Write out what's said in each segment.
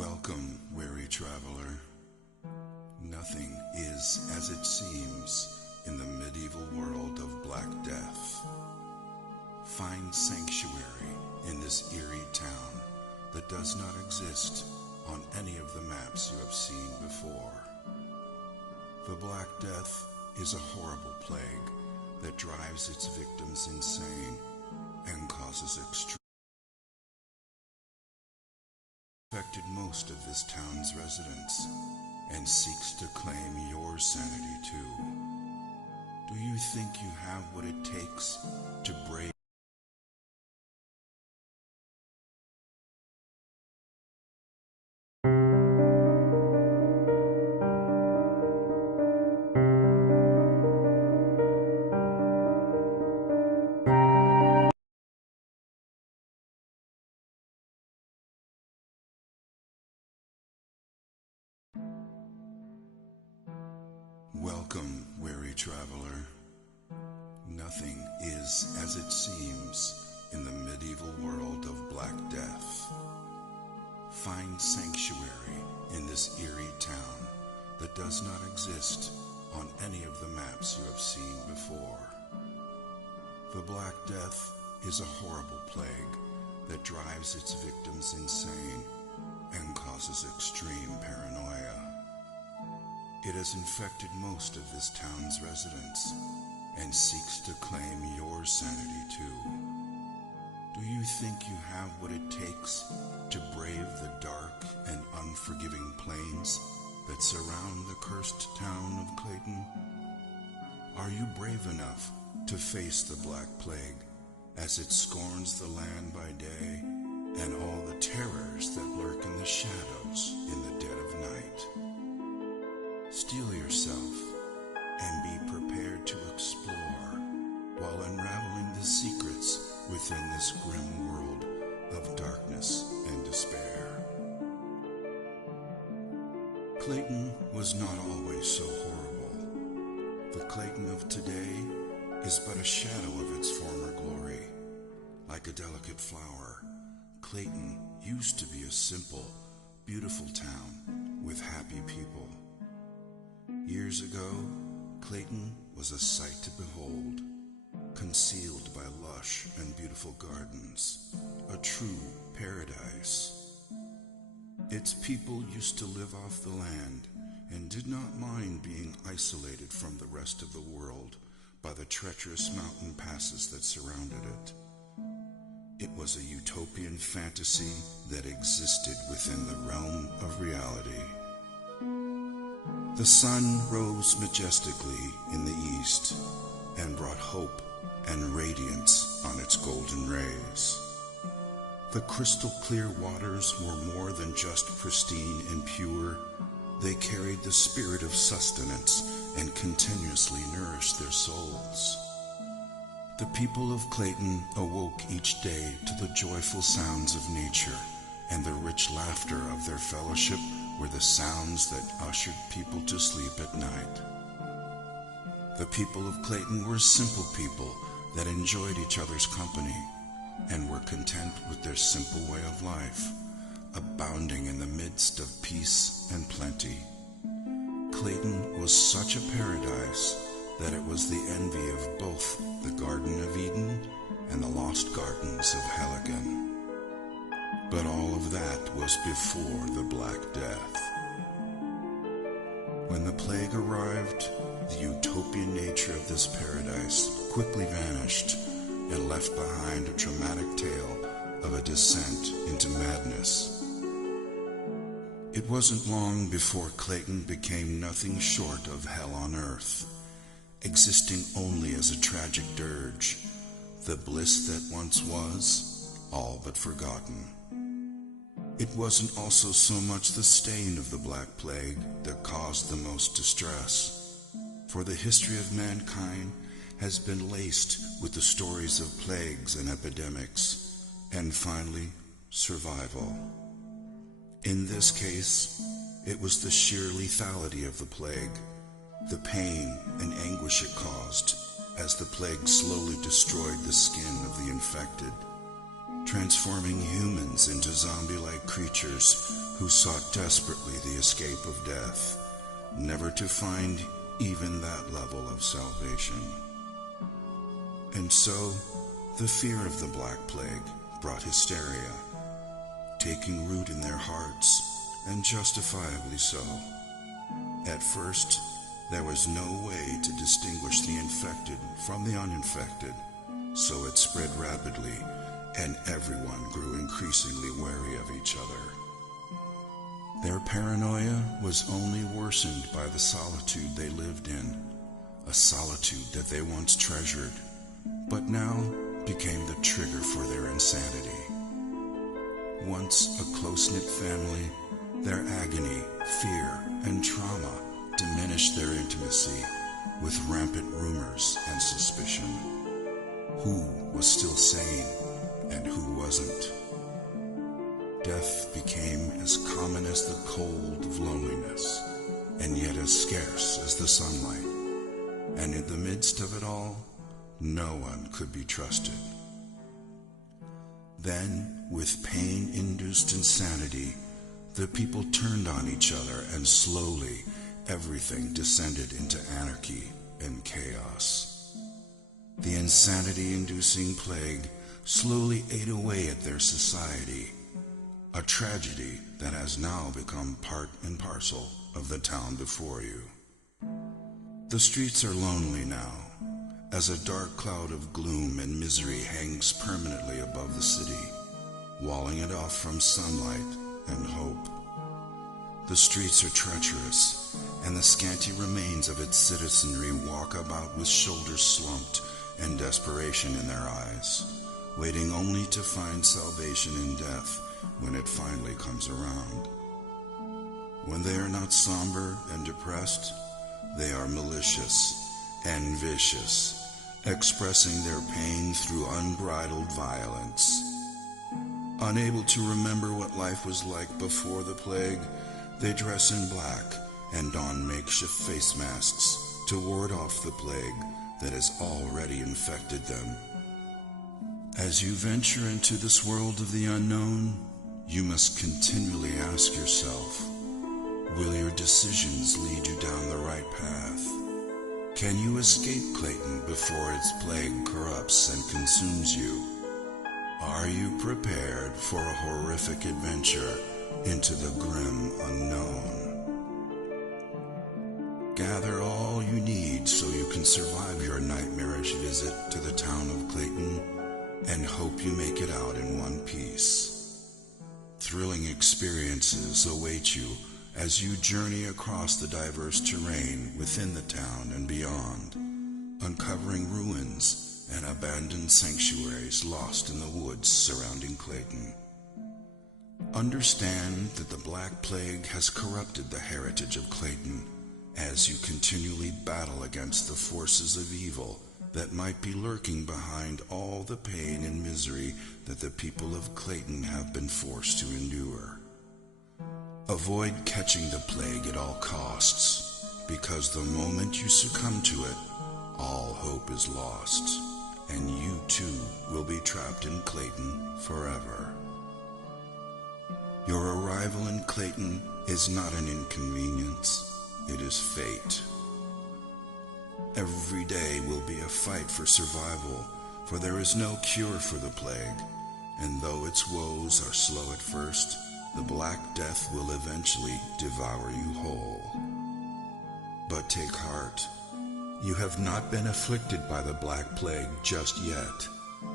Welcome, weary traveler. Nothing is as it seems in the medieval world of Black Death. Find sanctuary in this eerie town that does not exist on any of the maps you have seen before. The Black Death is a horrible plague that drives its victims insane and causes extreme affected most of this town's residents and seeks to claim your sanity too. Do you think you have what it takes to brave? Welcome, weary traveler. Nothing is as it seems in the medieval world of Black Death. Find sanctuary in this eerie town that does not exist on any of the maps you have seen before. The Black Death is a horrible plague that drives its victims insane and causes extreme paranoia. It has infected most of this town's residents and seeks to claim your sanity too. Do you think you have what it takes to brave the dark and unforgiving plains that surround the cursed town of Clayton? Are you brave enough to face the Black Plague as it scorns the land by day and all the terrors that lurk in the shadows in the dead of night? Steel yourself and be prepared to explore while unraveling the secrets within this grim world of darkness and despair. Clayton was not always so horrible. The Clayton of today is but a shadow of its former glory. Like a delicate flower, Clayton used to be a simple, beautiful town with happy people. Years ago, Clayton was a sight to behold, concealed by lush and beautiful gardens, a true paradise. Its people used to live off the land and did not mind being isolated from the rest of the world by the treacherous mountain passes that surrounded it. It was a utopian fantasy that existed within the realm of reality. The sun rose majestically in the east and brought hope and radiance on its golden rays. The crystal clear waters were more than just pristine and pure. They carried the spirit of sustenance and continuously nourished their souls. The people of Clayton awoke each day to the joyful sounds of nature, and the rich laughter of their fellowship were the sounds that ushered people to sleep at night. The people of Clayton were simple people that enjoyed each other's company and were content with their simple way of life, abounding in the midst of peace and plenty. Clayton was such a paradise that it was the envy of both the Garden of Eden and the lost gardens of Helligan. But all of that was before the Black Death. When the plague arrived, the utopian nature of this paradise quickly vanished and left behind a dramatic tale of a descent into madness. It wasn't long before Clayton became nothing short of hell on earth, existing only as a tragic dirge, the bliss that once was, all but forgotten. It wasn't also so much the stain of the Black Plague that caused the most distress, for the history of mankind has been laced with the stories of plagues and epidemics, and finally, survival. In this case, it was the sheer lethality of the plague, the pain and anguish it caused as the plague slowly destroyed the skin of the infected, transforming humans into zombie-like creatures who sought desperately the escape of death, never to find even that level of salvation. And so, the fear of the Black Plague brought hysteria, taking root in their hearts, and justifiably so. At first, there was no way to distinguish the infected from the uninfected, so it spread rapidly, and everyone grew increasingly wary of each other. Their paranoia was only worsened by the solitude they lived in, a solitude that they once treasured, but now became the trigger for their insanity. Once a close-knit family, their agony, fear, and trauma diminished their intimacy with rampant rumors and suspicion. Who was still sane and who wasn't? Death became as common as the cold of loneliness, and yet as scarce as the sunlight. And in the midst of it all, no one could be trusted. Then, with pain-induced insanity, the people turned on each other, and slowly everything descended into anarchy and chaos. The insanity-inducing plague slowly ate away at their society, a tragedy that has now become part and parcel of the town before you. The streets are lonely now, as a dark cloud of gloom and misery hangs permanently above the city, walling it off from sunlight and hope. The streets are treacherous, and the scanty remains of its citizenry walk about with shoulders slumped and desperation in their eyes, waiting only to find salvation in death when it finally comes around. When they are not somber and depressed, they are malicious and vicious, expressing their pain through unbridled violence. Unable to remember what life was like before the plague, they dress in black and don makeshift face masks to ward off the plague that has already infected them. As you venture into this world of the unknown, you must continually ask yourself, will your decisions lead you down the right path? Can you escape Clayton before its plague corrupts and consumes you? Are you prepared for a horrific adventure into the grim unknown? Gather all you need so you can survive your nightmarish visit to the town of Clayton, and hope you make it out in one piece. Thrilling experiences await you as you journey across the diverse terrain within the town and beyond, uncovering ruins and abandoned sanctuaries lost in the woods surrounding Clayton. Understand that the Black Plague has corrupted the heritage of Clayton as you continually battle against the forces of evil that might be lurking behind all the pain and misery that the people of Clayton have been forced to endure. Avoid catching the plague at all costs, because the moment you succumb to it, all hope is lost, and you too will be trapped in Clayton forever. Your arrival in Clayton is not an inconvenience, it is fate. Every day will be a fight for survival, for there is no cure for the plague, and though its woes are slow at first, the Black Death will eventually devour you whole. But take heart, you have not been afflicted by the Black Plague just yet,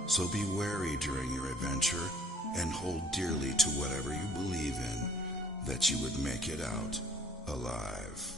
so be wary during your adventure and hold dearly to whatever you believe in, that you would make it out alive.